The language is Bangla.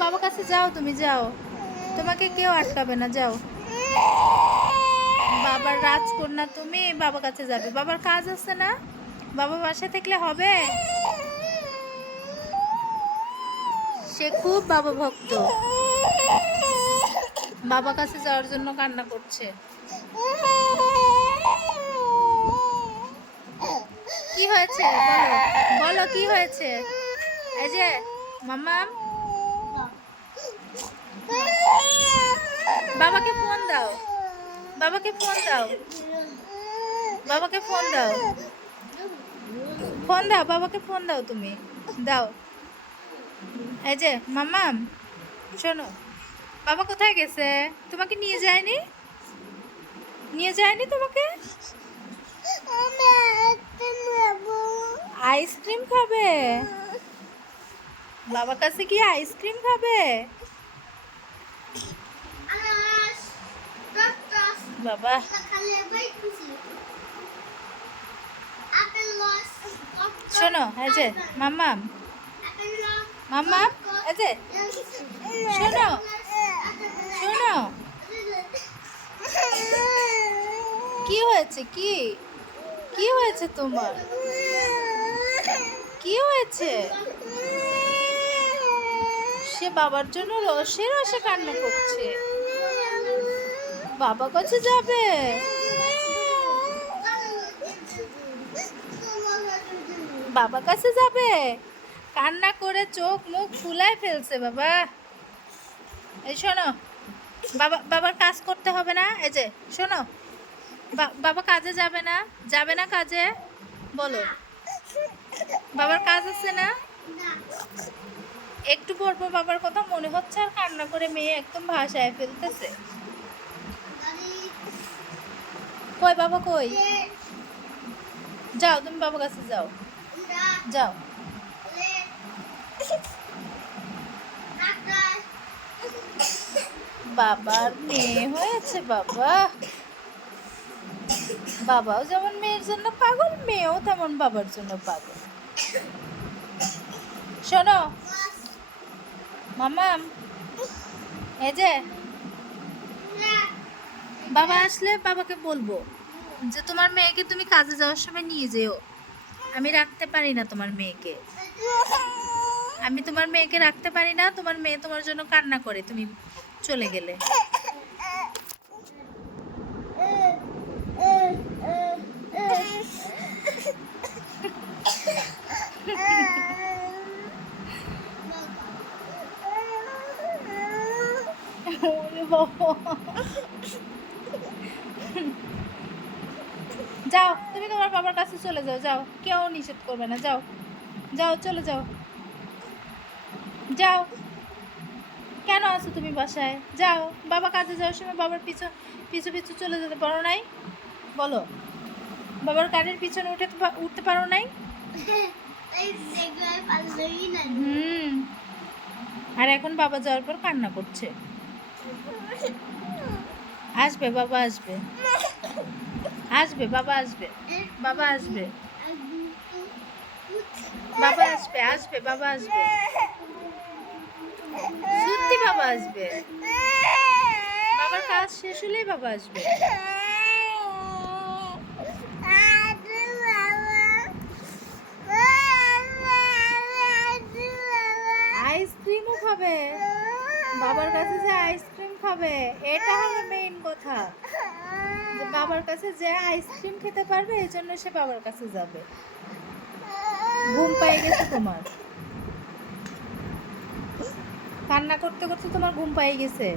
বাবার কাছে যাও, তুমি যাও, তোমাকে কেউ আটকাবে না, যাও। বাবার রাজকন্যা তুমি, বাবার কাছে যাবে। বাবার কাজ আছে না? বাবা বাসায় থাকলে হবে? সে খুব বাবা ভক্ত, বাবার কাছে যাওয়ার জন্য কান্না করছে। কি হয়েছে বলো, বলো কি হয়েছে? এই যে মাম্মাম, বাবাকে ফোন দাও, বাবাকে ফোন দাও, বাবাকে ফোন দাও, ফোন দাও, বাবাকে ফোন দাও, তুমি দাও। এই যে মাম্মাম, শোনো, বাবা কোথায় গেছে? তোমাকে নিয়ে যায়নি? নিয়ে যায়নি তোমাকে? আইসক্রিম খাবে? বাবার কাছে গিয়ে আইসক্রিম খাবে? বাবা শোনো, এই যে মাম্মাম, মাম্মাম, এই যে শোনো, শোনো, কি হয়েছে? কি কি হয়েছে তোমার? কি হয়েছে? সে বাবার জন্য রসে রসে কান্না করছে। বাবা কাছে যাবে? বাবা কাছে যাবে? কান্না করে চোখ মুখ ফুলায় ফেলছে বাবা। এই শোনো, বাবার কাজ করতে হবে না? এই যে শোনো, বাবা কাজে যাবে না? যাবে না কাজে? বলো, বাবার কাজ আছে না? একটু পরপর বাবার কথা মনে হচ্ছে আর কান্না করে মেয়ে একদম ভাসায় ফেলতেছে। কই বাবা কই? যাও, তুমি বাবার কাছে যাও, যাও। বাবার মেয়ে হয়েছে বাবা। বাবাও যেমন মেয়ের জন্য পাগল, মেয়েও তেমন বাবার জন্য পাগল। শোনো মামাম, এই যে বাবা আসলে বাবাকে বলবো যে তোমার মেয়েকে তুমি কাজে যাওয়ার সময় নিয়ে যেও। আমি রাখতে পারি না তোমার মেয়েকে, আমি তোমার মেয়েকে রাখতে পারি না। তোমার মেয়ে তোমার জন্য কান্না করে তুমি চলে গেলে। যাও, তুমি তোমার বাবার কাছে চলে যাও, যাও, কেউ নিষেধ করবে না, যাও, যাও, চলে যাও, যাও। কেন আছো তুমি বাসায়? যাও, বাবা কাজে যাওয়ার সময় বাবার পিছু পিছু পিছু চলে যেতে পারো নাই? বলো, বাবার গাড়ির পিছনে উঠতে পারো নাই? আর এখন বাবা যাওয়ার পর কান্না করছে। আসবে বাবা, আসবে, আসবে বাবা, আসবে বাবা, আসবে বাবা, আসবে, আসবে বাবা, আসবে, সত্যি বাবা আসবে। বাবার কাজ শেষ হলেই বাবা আসবে। আইসক্রিমও খাবে? বাবার কাছে যে আইসক্রিম খাবে, এটা হলো মেইন কথা, যে বাবার কাছে যে আইসক্রিম খেতে পারবে এই জন্য সে বাবার কাছে যাবে। ঘুম পেয়ে গেছে তোমার? কান্না করতে করতে তোমার ঘুম পেয়ে গেছে?